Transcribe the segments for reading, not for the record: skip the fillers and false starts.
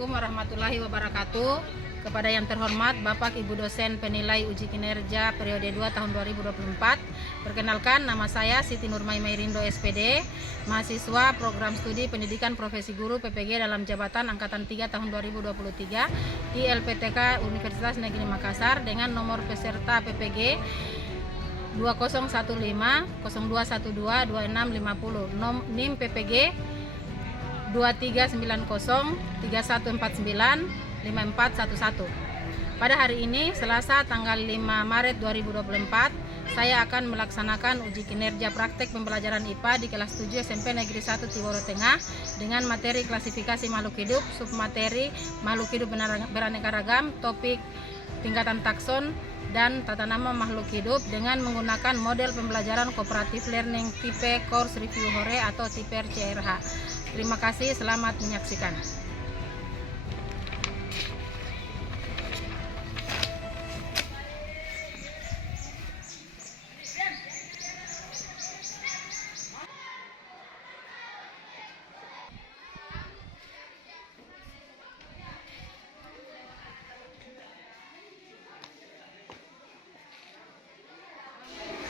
Assalamualaikum warahmatullahi wabarakatuh. Kepada yang terhormat Bapak Ibu dosen penilai uji kinerja periode 2 tahun 2024. Perkenalkan, nama saya Siti Nurmai Mairindo SPD, mahasiswa program studi pendidikan profesi guru PPG dalam jabatan angkatan 3 tahun 2023 di LPTK Universitas Negeri Makassar dengan nomor peserta PPG 2015 0212 2650, NIM PPG 2390 3149 5411. Pada hari ini Selasa tanggal 5 Maret 2024, saya akan melaksanakan uji kinerja praktek pembelajaran IPA di kelas 7 SMP Negeri 1 Tiboro Tengah dengan materi klasifikasi makhluk hidup, submateri makhluk hidup beraneka ragam, topik tingkatan takson dan tata nama makhluk hidup dengan menggunakan model pembelajaran kooperatif learning tipe course review hore atau tipe CRH. Terima kasih, selamat menyaksikan.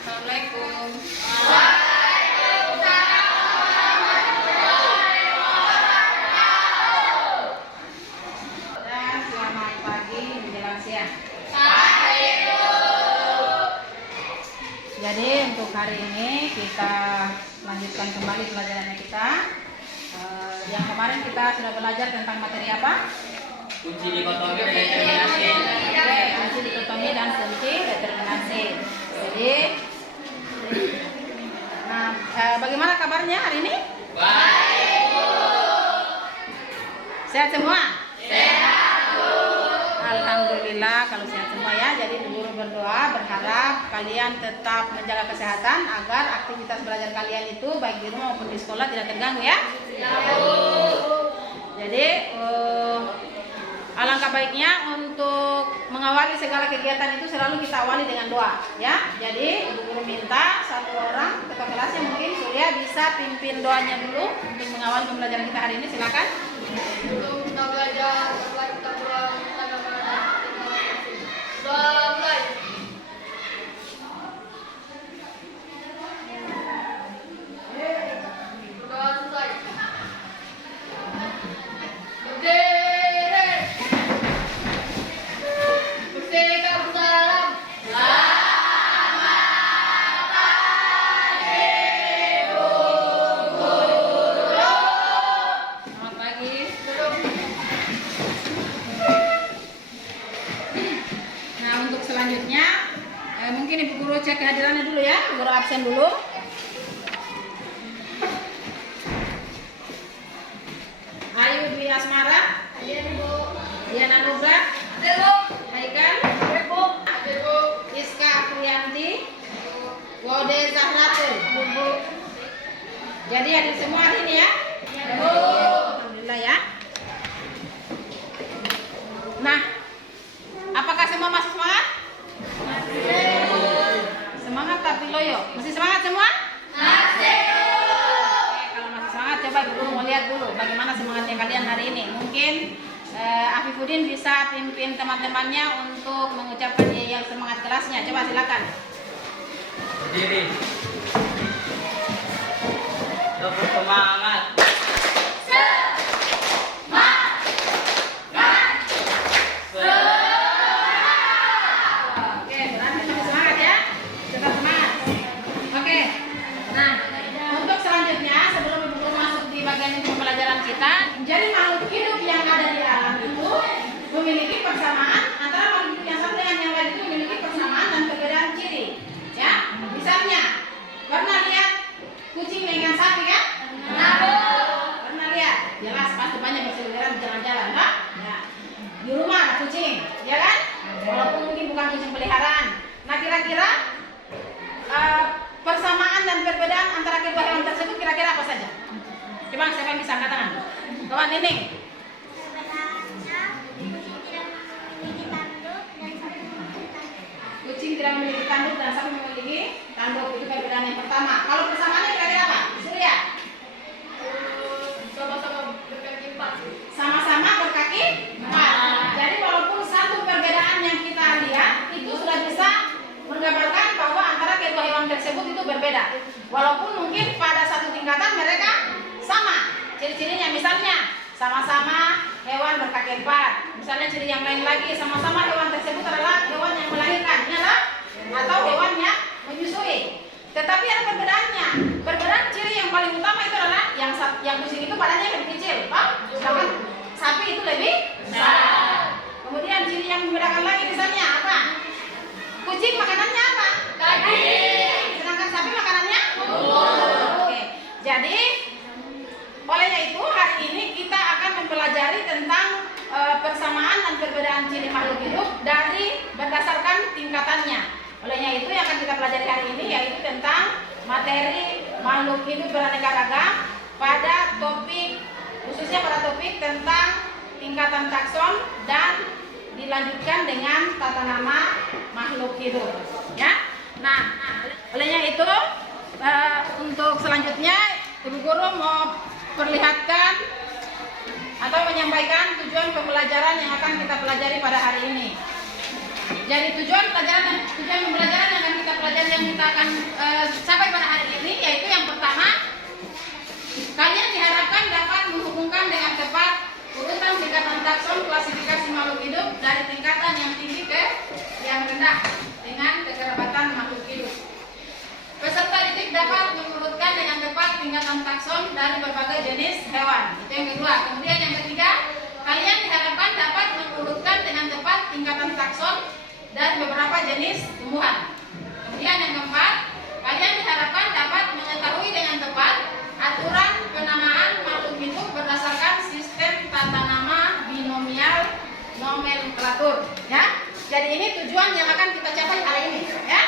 Assalamualaikum. Dan selamat pagi menjelang siang. Jadi untuk hari ini kita lanjutkan kembali pelajarannya kita. Yang kemarin kita sudah belajar tentang materi apa? Kunci dikotomi dan determinasi. Oke, kunci dikotomi dan kunci determinasi. Jadi, bagaimana kabarnya hari ini? Baik, Bu. Sehat semua? Sehat, Bu. Alhamdulillah kalau sehat semua ya. Jadi guru berdoa berharap kalian tetap menjaga kesehatan agar aktivitas belajar kalian itu baik di rumah maupun di sekolah tidak terganggu ya. Ya, Bu. Jadi alangkah baiknya untuk mengawali segala kegiatan itu selalu kita awali dengan doa ya. Jadi ibu guru minta satu orang ketua kelasnya mungkin Surya bisa pimpin doanya dulu untuk mengawali pembelajaran kita hari ini, silakan. Sebelum kita belajar, mari kita mulai. Sudah mulai. Sudah selesai. Berdiri. Merdeka bersalam. Selamat pagi. Nah untuk selanjutnya mungkin ibu guru cek kehadirannya dulu ya, ibu guru absen dulu. Ayu Dwi Asmara, Diana Nubra, Haikal, Iska Afriyanti, Wode Zahratul. Jadi hadir semua hari ini ya? Alhamdulillah ya. Nah, apakah semua masih semangat? Semangat tapi loyo. Masih semangat semua? Masih. Oke, kalau masih semangat coba ibu mau lihat dulu bagaimana semangatnya kalian hari ini. Mungkin Afifuddin bisa pimpin teman-temannya untuk mengucapkan yel semangat kelasnya. Coba silakan. Berdiri. Tepuk semangat. Oke, berarti masih semangat ya? Tetap semangat. Oke. Nah, untuk selanjutnya sebelum ibu guru masuk di bagian inti pembelajaran kita, jadi makhluk hidup yang ada di alam itu memiliki persamaan antara makhluk hidup yang satu dengan yang lain itu memiliki persamaan dan perbedaan ciri. Ya, misalnya pernah lihat kucing dengan sapi kan? Pernah lihat? Jelas pasti banyak berseliweran jalan-jalan, kan? Ya. Di rumah ada kucing, ya kan? Walaupun mungkin bukan kucing peliharaan. Nah kira-kira persamaan dan perbedaan antara kedua hewan tersebut kira-kira apa saja? Coba siapa yang bisa angkat tangan? Kawan Nining. Kucing tidak memiliki tanduk dan sapi memiliki tanduk. Itu perbedaan yang pertama. Kalau persamaannya kira-kira apa? Surya. Sama-sama berkaki empat. Sama-sama berkaki sama-sama hewan berkaki 4. Misalnya ciri yang lain lagi, sama-sama hewan tersebut adalah hewan yang melahirkan, ya, atau hewan yang menyusui. Tetapi ada perbedaannya. Perbedaan ciri yang paling utama itu adalah yang kucing itu badannya lebih kecil, Pak. Sedangkan sapi itu lebih besar. Kemudian ciri yang membedakan lagi misalnya apa? Kucing makanannya apa? Daging. Sedangkan sapi makanannya rumput. Oke. Jadi olehnya itu hari ini kita akan mempelajari tentang persamaan dan perbedaan ciri makhluk hidup dari berdasarkan tingkatannya. Olehnya itu yang akan kita pelajari hari ini yaitu tentang materi makhluk hidup beraneka ragam pada topik, khususnya pada topik tentang tingkatan takson dan dilanjutkan dengan tata nama makhluk hidup, ya. Nah, olehnya itu untuk selanjutnya Ibu Guru mau perlihatkan atau menyampaikan tujuan pembelajaran yang akan kita pelajari pada hari ini. Jadi tujuan pembelajaran yang akan kita pelajari yang kita akan sampai pada hari ini yaitu yang pertama, kalian diharapkan dapat menghubungkan dengan tepat urutan tingkatan takson klasifikasi makhluk hidup dari tingkatan yang tinggi ke yang rendah dengan kekerabatan makhluk hidup. Peserta didik dapat mengurutkan dengan tepat tingkatan takson dari berbagai jenis hewan. Itu yang kedua. Kemudian yang ketiga, kalian diharapkan dapat mengurutkan dengan tepat tingkatan takson dari beberapa jenis tumbuhan. Kemudian yang keempat, kalian diharapkan dapat mengetahui dengan tepat aturan penamaan makhluk hidup berdasarkan sistem tata nama binomial nomenklatur, ya. Jadi ini tujuan yang akan kita capai hari ini, ya.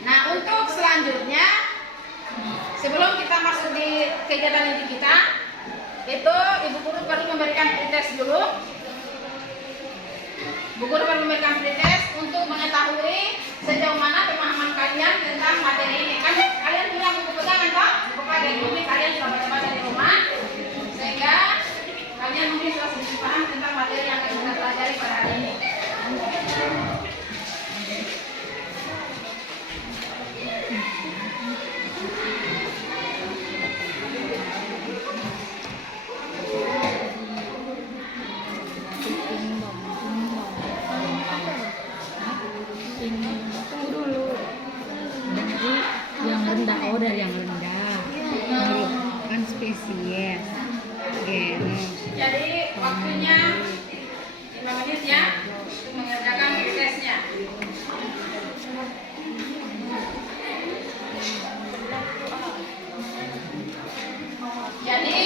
Nah, untuk selanjutnya sebelum kita masuk di kegiatan inti kita, itu Ibu Guru perlu memberikan pretest dulu. Ibu Guru perlu memberikan pretest untuk mengetahui sejauh mana pemahaman kalian tentang materi ini. Kan kalian punya buku pegangan, Pak? Buku pegangan ini kalian sudah baca-baca di rumah, sehingga kalian mungkin sudah sedikit paham tentang materi yang akan kita pelajari pada hari ini. Dari yang rendah kan spesies genus. Jadi waktunya 5 menit ya untuk mengerjakan tesnya. Jadi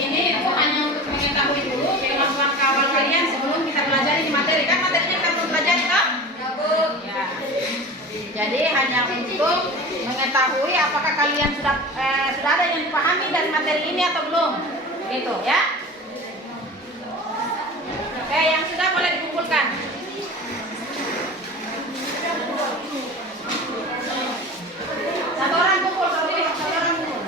ini itu hanya untuk mengetahui dulu kemampuan kawal kalian sebelum kita pelajari materi. Kan materinya kita belum pelajari, toh? Ya. Jadi hanya untuk mengetahui apakah kalian sudah ada yang dipahami dari materi ini atau belum, gitu ya. Oke, yang sudah boleh dikumpulkan. Satu orang kumpul, satu orang kumpul.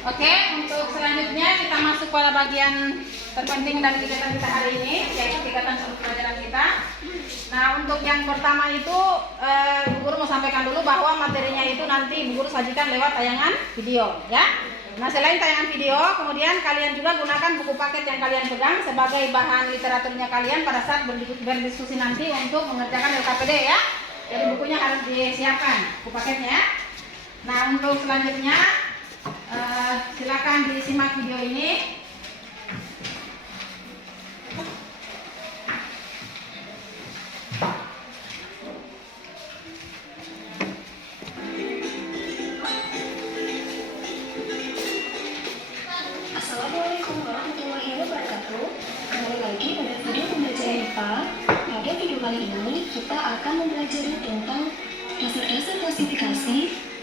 Oke, untuk selanjutnya kita masuk pada bagian terpenting dari kegiatan kita hari ini, yaitu kegiatan pelajaran kita. Nah, untuk yang pertama itu Ibu Guru mau sampaikan dulu bahwa materinya itu nanti Ibu Guru sajikan lewat tayangan video, ya. Nah, selain tayangan video, kemudian kalian juga gunakan buku paket yang kalian pegang sebagai bahan literaturnya kalian pada saat berdiskusi nanti untuk mengerjakan LKPD, ya. Jadi bukunya harus disiapkan, buku paketnya. Nah, untuk selanjutnya silakan disimak video ini. Assalamualaikum warahmatullahi wabarakatuh. Kembali lagi pada video pembelajaran IPA. Pada video kali ini kita akan mempelajari tentang dasar-dasar klasifikasi,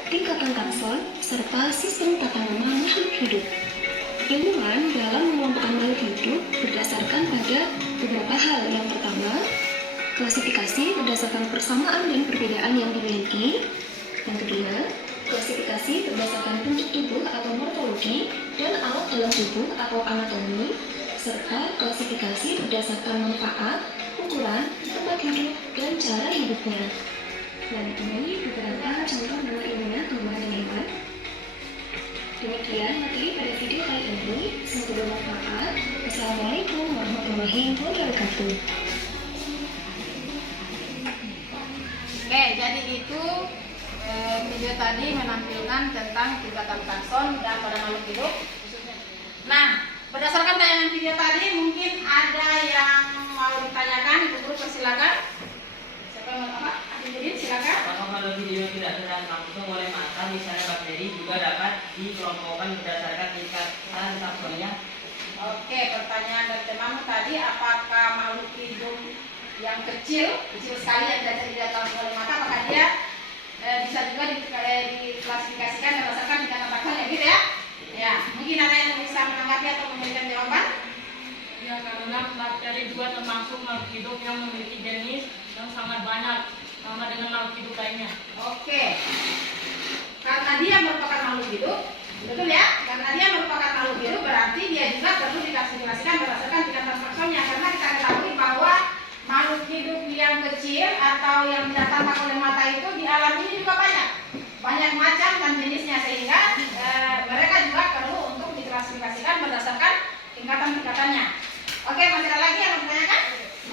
tingkatan takson, serta sistem tata nama makhluk hidup. Ilmuwan dalam mengelompokkan makhluk hidup berdasarkan pada beberapa hal. Yang pertama, klasifikasi berdasarkan persamaan dan perbedaan yang dimiliki. Yang kedua, klasifikasi berdasarkan bentuk tubuh atau morfologi dan alat dalam tubuh atau anatomi, serta klasifikasi berdasarkan manfaat, ukuran, tempat hidup, dan cara hidupnya. Dan ini beberapa contoh nama ilmiah tumbuhan dan hewan. Demikian materi pada video kali ini. Semoga bermanfaat. Wassalamualaikum warahmatullahi wabarakatuh. Oke, jadi itu video tadi menampilkan tentang tingkatan takson dan pada makhluk hidup. Nah, berdasarkan tayangan video tadi mungkin ada yang mau ditanyakan, Ibu Guru persilakan. Siapa yang mau apa? Jadi silakan. Apakah makhluk hidup yang tidak terlihat langsung oleh mata, misalnya bakteri, juga dapat dikelompokkan berdasarkan tingkatan taksonnya? Oke, pertanyaan dari temamu tadi, apakah makhluk hidup yang kecil sekali yang tidak terlihat langsung oleh mata, apakah dia bisa juga diklasifikasikan berdasarkan tingkatan taksonnya, gitu ya? Ya, mungkin ada yang bisa menanggapi atau memberikan jawaban? Ya, karena bakteri juga termasuk makhluk hidup yang memiliki jenis yang sangat banyak sama dengan makhluk hidup lainnya. Oke, karena dia merupakan makhluk hidup, betul ya? Karena dia merupakan makhluk hidup berarti dia juga perlu diklasifikasikan berdasarkan tingkatan taksonnya, karena kita ketahui bahwa makhluk hidup yang kecil atau yang tidak tampak oleh mata itu di alam ini juga banyak macam dan jenisnya, sehingga mereka juga perlu untuk diklasifikasikan berdasarkan tingkatan-tingkatannya. Oke, masih ada lagi yang mau ditanyakan?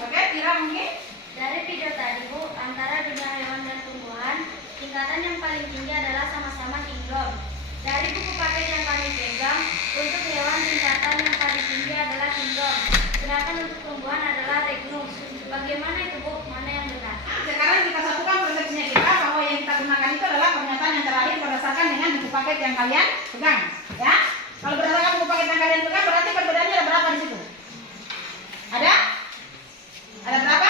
Oke, Tira mungkin? Dari video tadi Bu, antara dunia hewan dan tumbuhan, tingkatan yang paling tinggi adalah sama-sama kingdom. Dari buku paket yang kami pegang, untuk hewan tingkatan yang paling tinggi adalah kingdom, sedangkan untuk tumbuhan adalah regnum. Bagaimana itu Bu? Mana yang benar? Sekarang kita satukan persepsinya kita bahwa yang kita gunakan itu adalah pernyataan yang terakhir berdasarkan dengan buku paket yang kalian pegang, ya. Kalau berdasarkan buku paket yang kalian pegang, berarti perbedaannya ada berapa di situ? Ada? Ada berapa?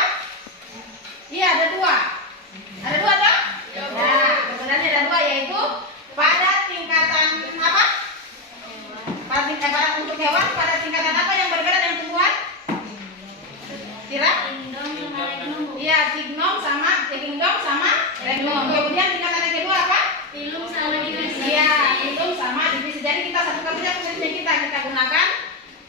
Iya, ada 2. Ada 2 toh? Nah, perbedaannya ada 2, yaitu pada tingkatan apa? Pada tingkatan untuk hewan, pada tingkatan apa yang berbeda dengan tumbuhan? Kira? Kingdom sama regnum Bu. Iya, kingdom sama regnum. Kemudian tingkatan yang kedua apa? Filum sama divisi. Iya, kingdom sama divisi. Jadi kita satukan saja persepsi kita gunakan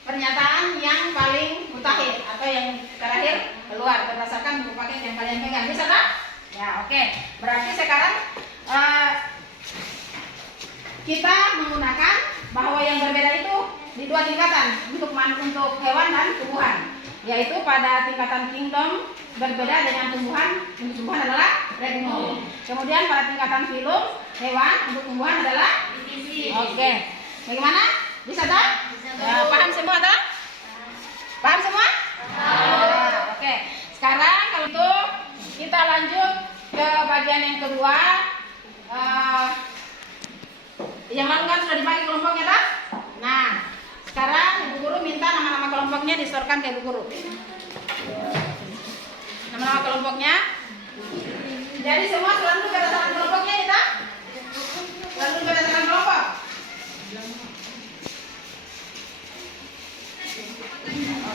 pernyataan yang paling mutakhir atau yang terakhir keluar berdasarkan buku paket yang kalian pegang. Bisa tak? Ya, oke. Berarti sekarang kita menggunakan bahwa yang berbeda itu di 2 tingkatan untuk hewan dan tumbuhan, yaitu pada tingkatan kingdom berbeda dengan tumbuhan. Untuk tumbuhan adalah regnum. Kemudian pada tingkatan filum hewan, untuk tumbuhan adalah Divisi. oke. Bagaimana? Bisa tak? Ya, paham semua tak? Paham semua? Ya, oke. Sekarang kalau itu kita lanjut ke bagian yang kedua. Yang lalu kan sudah dibagi kelompoknya tak? Nah, sekarang Ibu Guru minta nama-nama kelompoknya disetorkan ke Ibu Guru. Nama-nama kelompoknya. Jadi semua selalu berdasarkan kelompoknya ya tak? Selalu berdasarkan kelompok.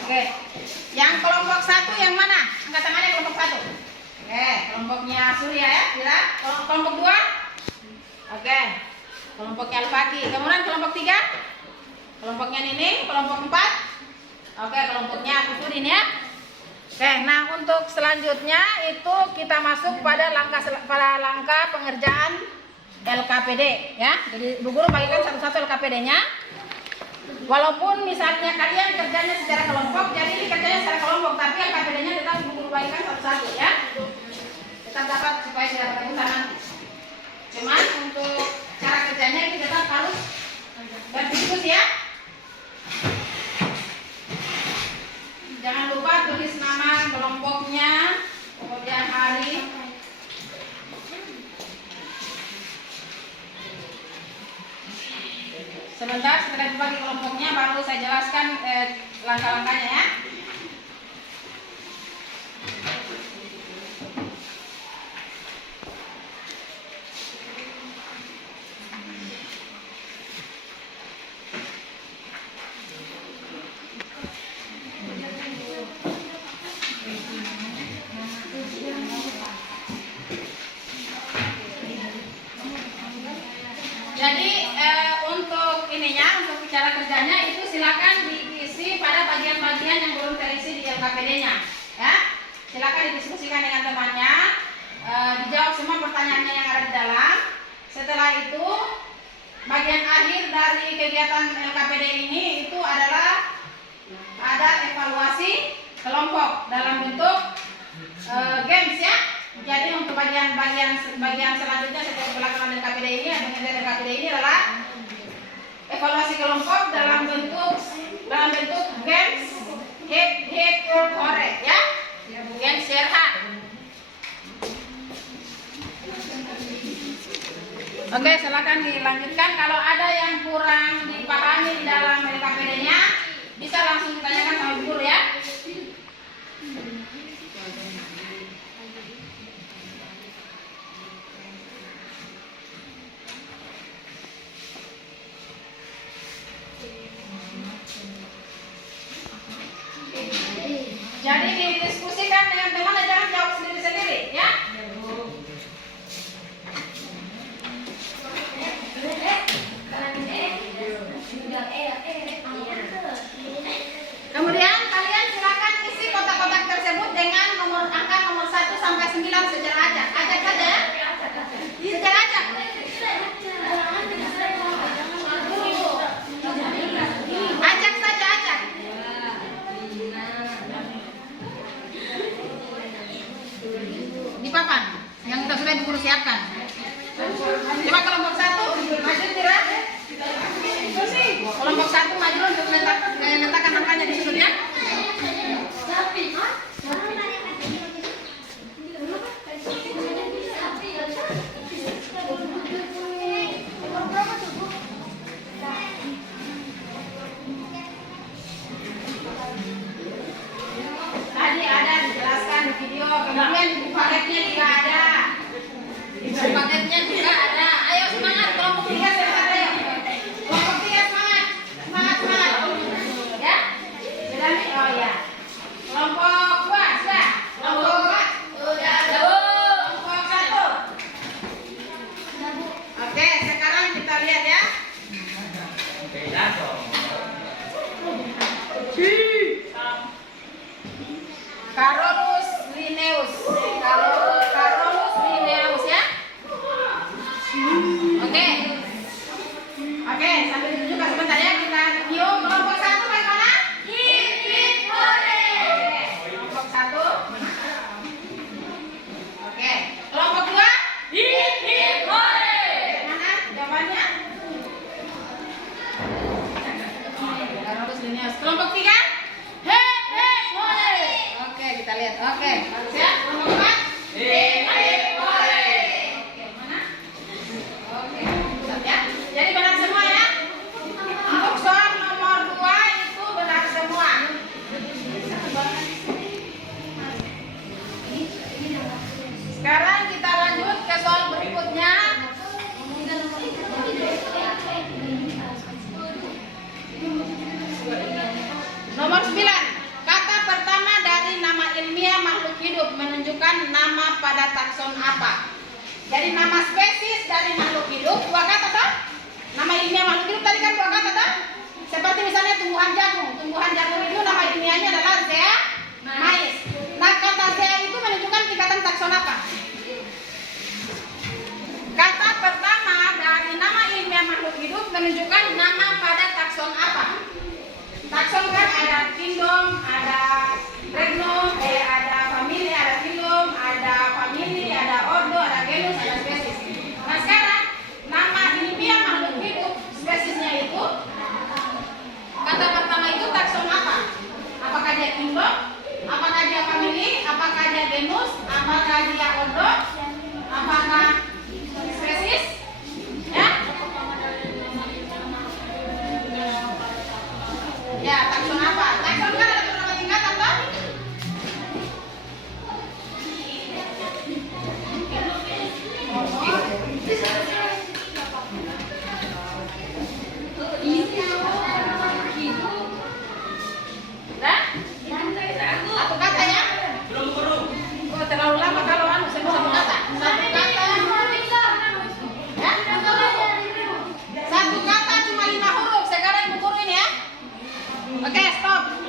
Oke. Yang kelompok 1 yang mana? Angkat tangannya kelompok 1. Oke, kelompoknya Surya ya, Kira. Kelompok 2. Oke. Kelompoknya Al-Faqih. Kemudian kelompok 3. Kelompoknya Nining, kelompok 4. Oke, kelompoknya Putudin ya. Oke, nah untuk selanjutnya itu kita masuk pada langkah pengerjaan LKPD ya. Jadi Bu Guru bagikan satu-satu LKPD-nya. Walaupun misalnya kalian kerjanya secara kelompok, jadi ini kerjanya secara kelompok, tapi LKPD-nya tetap Bu Guru bagikan satu-satu ya. Tetap dapat supaya tidak berkesan nanti. Cuman untuk cara kerjanya itu tetap harus berdiskusi ya. Jangan lupa tulis nama kelompoknya, kemudian hari. Sebentar, setelah dibagi kelompoknya baru saya jelaskan langkah-langkahnya ya. Jadi untuk ininya, untuk cara kerjanya itu silakan diisi pada bagian-bagian yang belum terisi di LKPD-nya. Ya, silakan didiskusikan dengan temannya, dijawab semua pertanyaannya yang ada di dalam. Setelah itu, bagian akhir dari kegiatan LKPD ini itu adalah ada evaluasi kelompok dalam bentuk games ya. Jadi untuk bagian selanjutnya setelah pelaksanaan LKPD ini, LKPD ini adalah evaluasi kelompok dalam bentuk games hip hore ya. Games Sherhan. Oke, silakan dilanjutkan. Kalau ada yang kurang dipahami di dalam LKPD-nya, bisa langsung ditanyakan sama guru ya. Jadi didiskusikan dengan teman, jangan jawab sendiri-sendiri ya. Kemudian kalian silakan isi kotak-kotak tersebut dengan angka nomor 1 sampai 9 secara acak. Acak saja ya. Secara acak. Acak saja, acak. Di papan yang sudah diburu siapkan. Coba kelompok 1 maju Tira. Kelompok 1 maju untuk meletakkan angkanya di sudutnya. Tadi ada dijelaskan di video, kemudian di buku paketnya juga ada. Di buku paketnya juga ada. Ayo semangat kelompok 3 semangat ayo. Kelompok 3 semangat. Semangat. Ya? Sudah nih? Oh ya. Kelompok 2 sudah. Kelompok 2 sudah. Kelompok 1. Oke, sekarang kita lihat ya. Carolus Linnaeus. Carolus Linnaeus ya. Oke, sambil ditunjukkan sebentar ya, kita review. Kelompok 1 bagaimana? Hip hore. Kelompok 1. Oke, kelompok 2? Hip hore. Mana jawabannya? Carolus Linnaeus. Kelompok 3? Hip hore. Oke, kita lihat. Oke, bagus ya. Kelompok 4? Hip hore. Oke, mana? Oke, pusat ya. Jadi benar semua ya. Untuk soal nomor 2 itu benar semua. Sekarang kita lanjut ke soal berikutnya. Nomor 9. Kata pertama dari nama ilmiah makhluk hidup menunjukkan nama pada takson apa? Jadi nama spesies dari makhluk hidup 2 kata toh? Nama ilmiah makhluk hidup tadi kan 2 kata toh? Seperti misalnya tumbuhan jagung. Tumbuhan jagung itu nama ilmiahnya adalah Zea mays. Nah, kata Zea itu menunjukkan tingkatan takson apa? Kata pertama dari nama ilmiah makhluk hidup menunjukkan nama pada takson apa? Takson kan ada kingdom, ada regnum, ada family, ada kingdom, ada family, ada ordo, ada genus, ada spesies. Nah sekarang nama ilmiah makhluk hidup spesiesnya itu kata pertama itu takson apa? Apakah dia kingdom? Apakah dia family? Apakah dia genus? Apakah dia ordo? Apakah spesies? Ya? Ya, takson apa? Takson kan ada beberapa tingkatan toh? Dah? Satu kata ya? Oh, terlalu lama kalau satu kata. Satu kata. Ya? Satu kata cuma 5 huruf. Sekarang ibu guru ini ya. Oke, stop.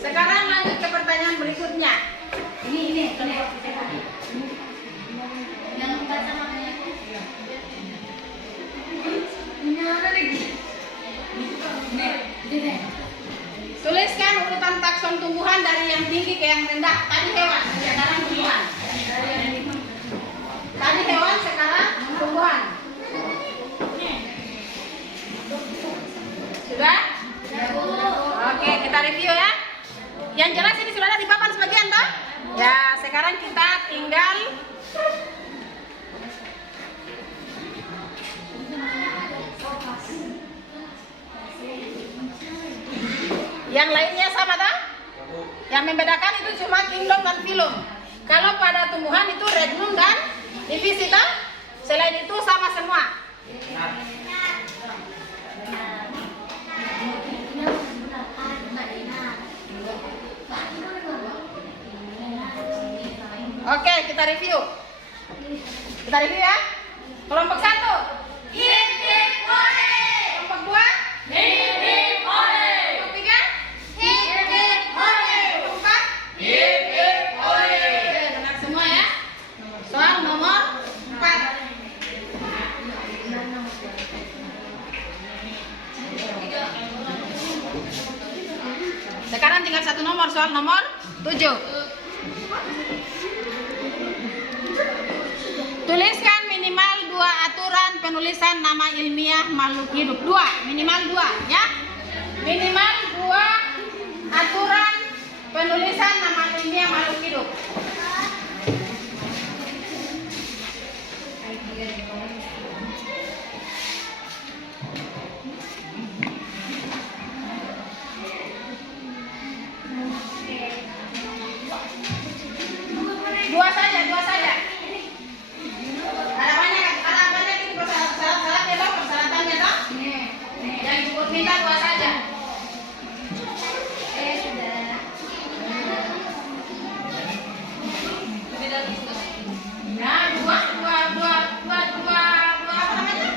Sekarang lanjut ke pertanyaan berikutnya. Ini yang baca namanya ini ada lagi. Tuliskan urutan takson tumbuhan dari yang tinggi ke yang rendah. Tadi hewan, sekarang tumbuhan. Tadi hewan, sekarang tumbuhan. Sudah? Oke, kita review ya. Yang jelas ini sudah ada di papan sebagian toh? Ya, sekarang kita tinggal yang lainnya sama toh? Yang membedakan itu cuma kingdom dan phylum. Kalau pada tumbuhan itu regnum dan divisi toh? Selain itu sama semua. Oke, kita review. Kita review ya. Kelompok 1. Hip hip hore. Kelompok 2. Hip hip hore. Kelompok 3. Hip hip hore. Kelompok 4. Hip hip hore. Oke, benar semua ya. Soal nomor 4. Sekarang tinggal satu nomor, soal nomor 7. Tuliskan minimal 2 aturan penulisan nama ilmiah makhluk hidup. 2, minimal 2 ya. Minimal 2 aturan penulisan nama ilmiah makhluk hidup. Dua saja. Ada banyak ini persyaratan-syaratnya toh, persyaratannya toh. Yang ibu minta 2 saja. Nah, dua apa namanya?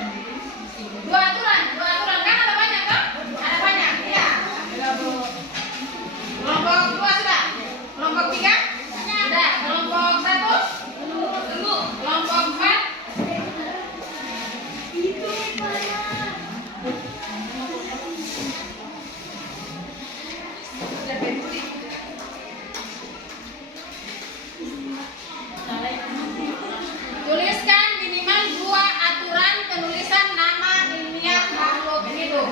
2 aturan kan ada banyak toh? Ada banyak, ya. Kelompok 2 sudah. Kelompok 3 sudah. Kelompok 1 kelompok 4 tuliskan minimal 2 aturan penulisan nama ilmiah makhluk hidup.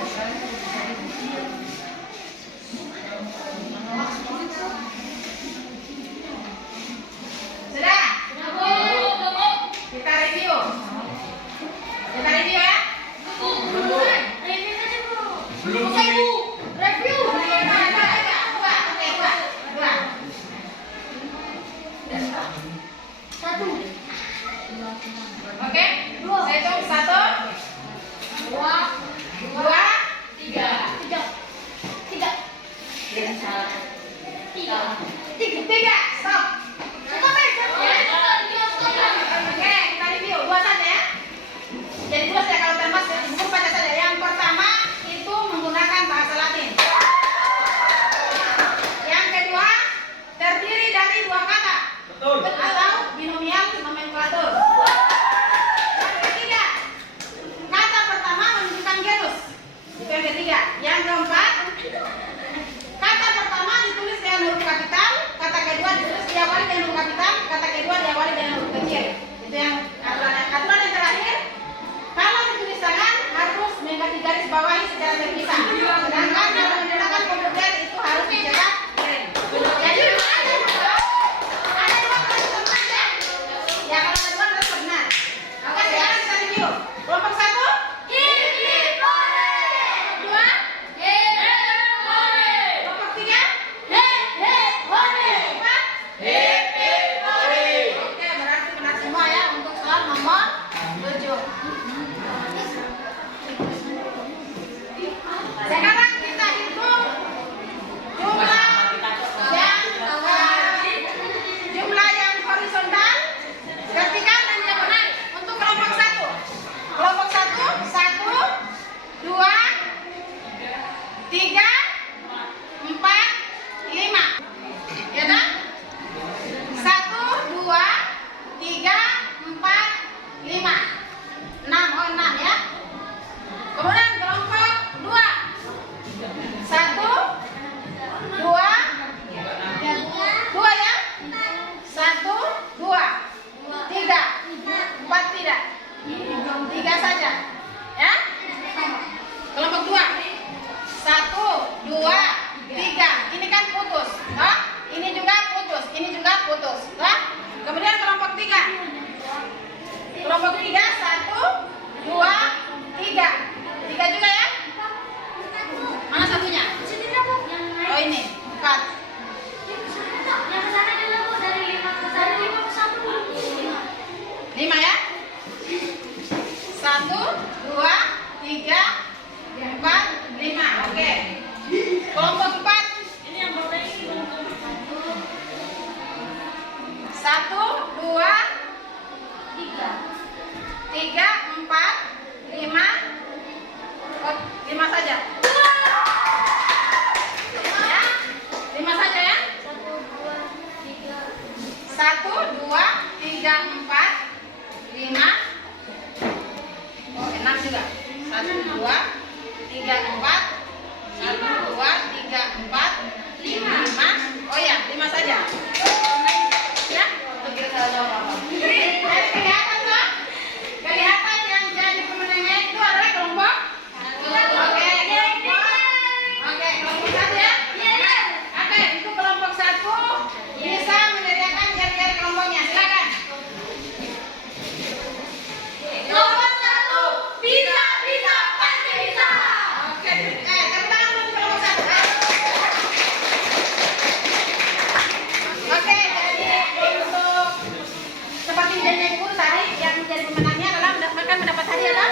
Sudah? Kita review. Ya? Belum Bu. Review. Dua. Oke? Saya hitung 1, 2, 3. 3. Stop. Oke, kita review 2 saja ya. Jadi 2 saja kalau termas buku baca saja. Yang pertama itu menggunakan bahasa Latin. Yang kedua terdiri dari 2 kata. Betul. Atau binomial nomenklatur. Yang ketiga, kata pertama menunjukkan genus. Itu yang ketiga. Yang keempat, kata pertama ditulis dengan huruf kapital, kata kedua ditulis di awal 2, 3, 4, 5. Oh, 6 juga. 1, 2, 3, 4. 1, 2, 3, 4, 5. Oh ya, 5 saja. Ya, kita salah jawab apa? Jadi kelihatan kan? Kelihatan yang jadi pemenangnya itu adalah kelompok. Oke, kelompok 1 ya. Oke, itu kelompok 1 bisa menyediakan jari-jari kelompoknya. Silakan. Kelompok 1 bisa, pasti bisa. Oke, tepuk tangan untuk kelompok 1. Oke, jadi untuk seperti janji Ibu tadi yang menjadi pemenangnya adalah mendapat hadiah kan?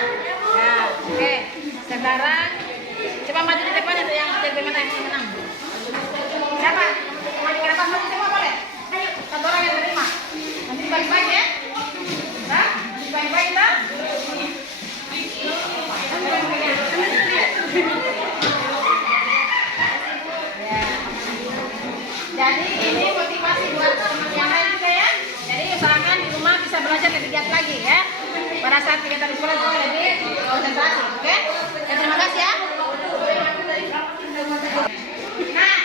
Ya, oke. Sekarang coba maju di depan itu yang jadi pemenang yang menang. Siapa? Maju ke depan maju semua boleh? Ayo, satu orang yang terima. Nanti dibagi-bagi ya. Nah, dibagi-bagi kita. Jadi ini motivasi buat teman yang lain juga ya. Jadi usahakan di rumah bisa belajar lebih giat lagi ya. Pada saat kegiatan di sekolah juga lebih konsentrasi, oke? Ya, terima kasih ya. Nah,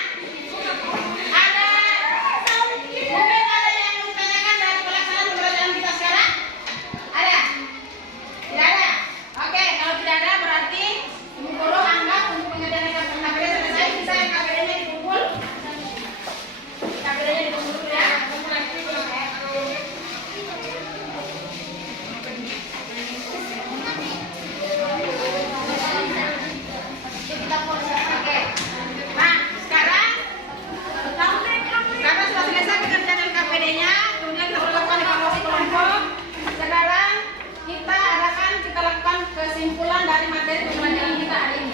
mungkin ada yang ditanyakan dari pelaksanaan pembelajaran kita sekarang? Ada? Tidak ada? Oke, kalau tidak ada berarti Ibu Guru anggap untuk pengerjaan KPD selesai. Bisa KPD-nya dikumpul. KPD-nya dikumpul dulu ya. Oke. Nah, sekarang karena sudah selesai pekerjaan LKPD-nya, kemudian kita lakukan evaluasi kelompok. Sekarang kita lakukan kesimpulan dari materi pembelajaran kita hari ini.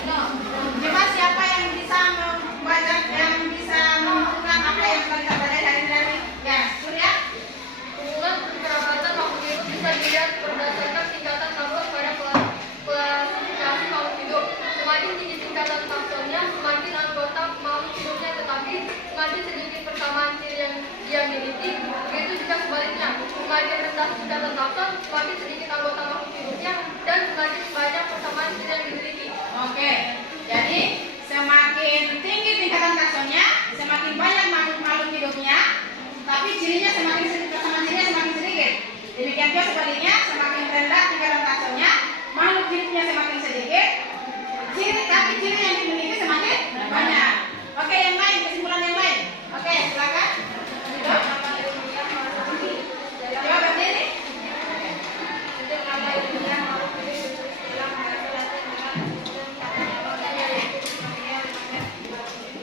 Coba siapa yang bisa membaca, yang bisa menentukan apa yang telah kita pelajari hari ini? Ya, Surya. Hubungan kekerabatan makhluk hidup bisa dilihat berdasarkan tingkatan taksos pada klasifikasi makhluk hidup. Semakin tinggi tingkatan taksonnya, semakin anggota makhluk hidupnya, tetapi semakin sedikit persamaan ciri yang dia miliki. Begitu juga sebaliknya, semakin rendah tingkatan takson, semakin sedikit anggota makhluk hidupnya, dan semakin banyak persamaan ciri yang dimiliki. Oke, jadi semakin tinggi tingkatan taksonnya, semakin banyak makhluk hidupnya, tapi cirinya semakin sedikit, persamaan cirinya semakin sedikit. Demikian juga sebaliknya, semakin rendah tingkatan taksonnya, makhluk hidupnya semakin sedikit, tapi ciri yang dimiliki semakin banyak. Oke, yang lain, kesimpulan yang lain. Oke, silakan. Coba berdiri.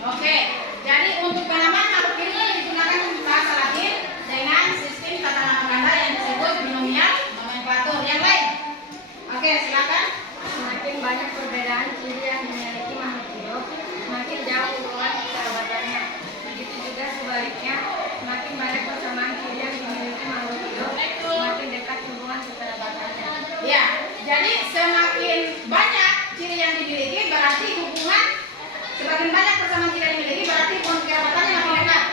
Oke, jadi untuk penamaan makhluk hidup digunakan bahasa Latin dengan sistem tata nama ganda yang disebut binomial nomenklatur. Yang lain? Oke, silakan. Semakin banyak perbedaan ciri yang dimiliki makhluk hidup, semakin jauh hubungan kekerabatannya. Begitu juga sebaliknya, semakin banyak persamaan ciri yang dimiliki makhluk hidup, semakin dekat hubungan kekerabatannya. Ya, jadi semakin banyak ciri yang dimiliki berarti hubungan, semakin banyak persamaan ciri yang dimiliki berarti hubungan kerabatannya makin dekat.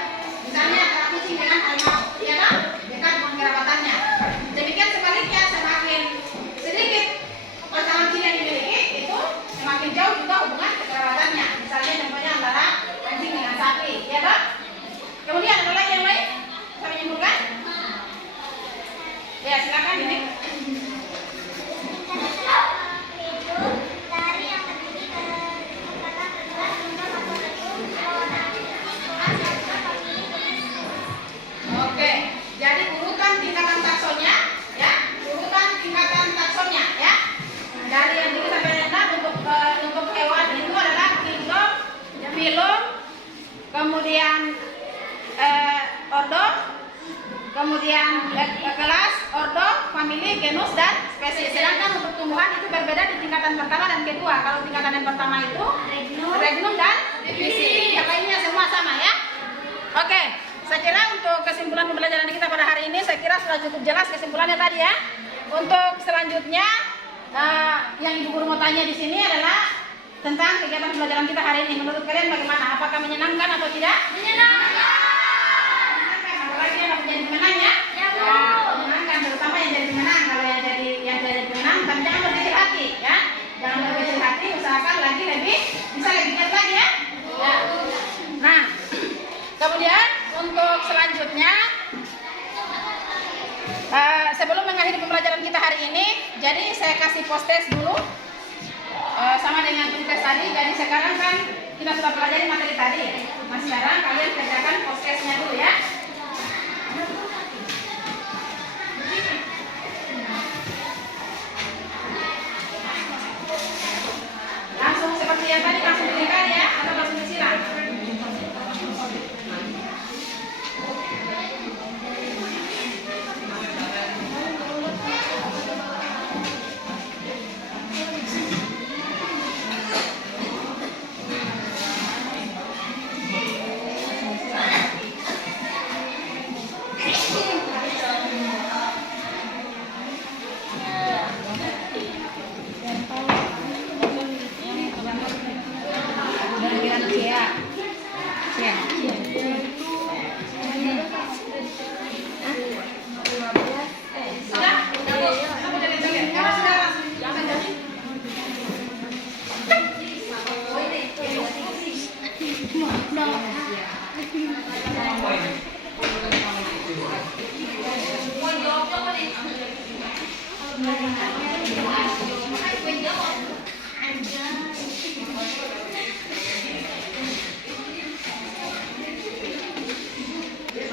Misalnya antara kucing dengan harimau, ya kan? Dekat hubungan kerabatannya. Demikian sebaliknya, semakin sedikit persamaan ciri yang dimiliki itu semakin jauh juga hubungan kekerabatannya. Misalnya contohnya antara anjing dengan sapi, ya kan? Kemudian ada lagi yang lain? Bisa menyimpulkan? Ya, silakan ini. Oke, jadi urutan tingkatan taksonnya, ya, urutan tingkatan taksonnya, ya, dari yang tinggi sampai yang rendah untuk hewan itu adalah kingdom, phylum, kemudian ordo, kemudian kelas, ordo, famili, genus, dan spesies. Sedangkan untuk tumbuhan itu berbeda di tingkatan pertama dan kedua. Kalau tingkatan yang pertama itu regnum dan divisi, yang lainnya semua sama ya. Oke. Saya kira untuk kesimpulan pembelajaran kita pada hari ini, saya kira sudah cukup jelas kesimpulannya tadi ya. Untuk selanjutnya, yang Ibu Guru mau tanya di sini adalah tentang kegiatan pembelajaran kita hari ini. Menurut kalian bagaimana? Apakah menyenangkan atau tidak? Menyenangkan. Apalagi yang menjadi pemenangnya? mengakhiri pembelajaran kita hari ini. Jadi saya kasih post test dulu sama dengan tugas tadi. Jadi sekarang kan kita sudah pelajari materi tadi. Nah sekarang kalian kerjakan post testnya dulu ya. Langsung seperti yang tadi, langsung dilihat ya, atau langsung disilang.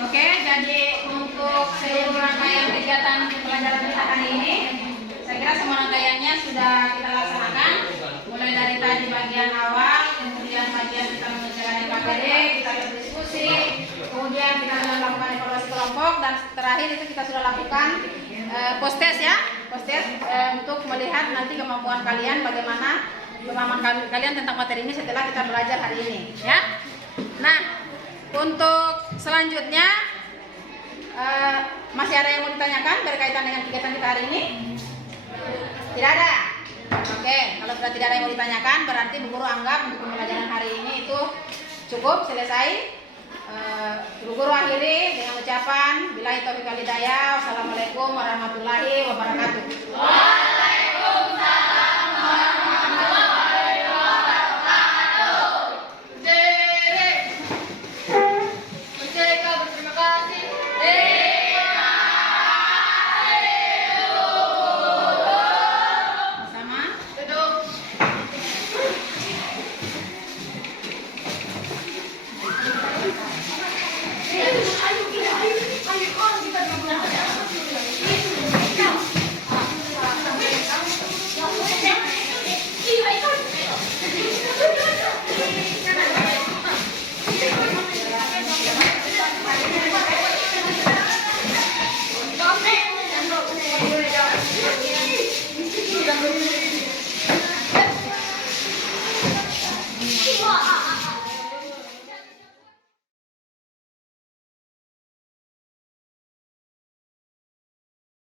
Oke, jadi untuk seluruh rangkaian kegiatan pelajaran kita hari ini, saya kira semua rangkaiannya sudah kita laksanakan. Mulai dari tadi bagian awal, kemudian bagian kita mengerjakan MKPD, kita berdiskusi, kemudian kita melakukan evaluasi kelompok, dan terakhir itu kita sudah lakukan post test ya, post test untuk melihat nanti kemampuan kalian, bagaimana pemahaman kalian tentang materi ini setelah kita belajar hari ini ya. Nah, untuk selanjutnya masih ada yang mau ditanyakan berkaitan dengan kegiatan kita hari ini? Tidak ada? Oke, kalau sudah tidak ada yang mau ditanyakan, berarti Bu Guru anggap untuk pembelajaran hari ini itu cukup, selesai. Bu Guru akhiri dengan ucapan billahi taufiq wal hidayah. Wassalamualaikum warahmatullahi wabarakatuh. Waalaikumsalam warahmatullahi wabarakatuh. Derek. Merdeka berterima kasih. Sama. Duduk. Yes.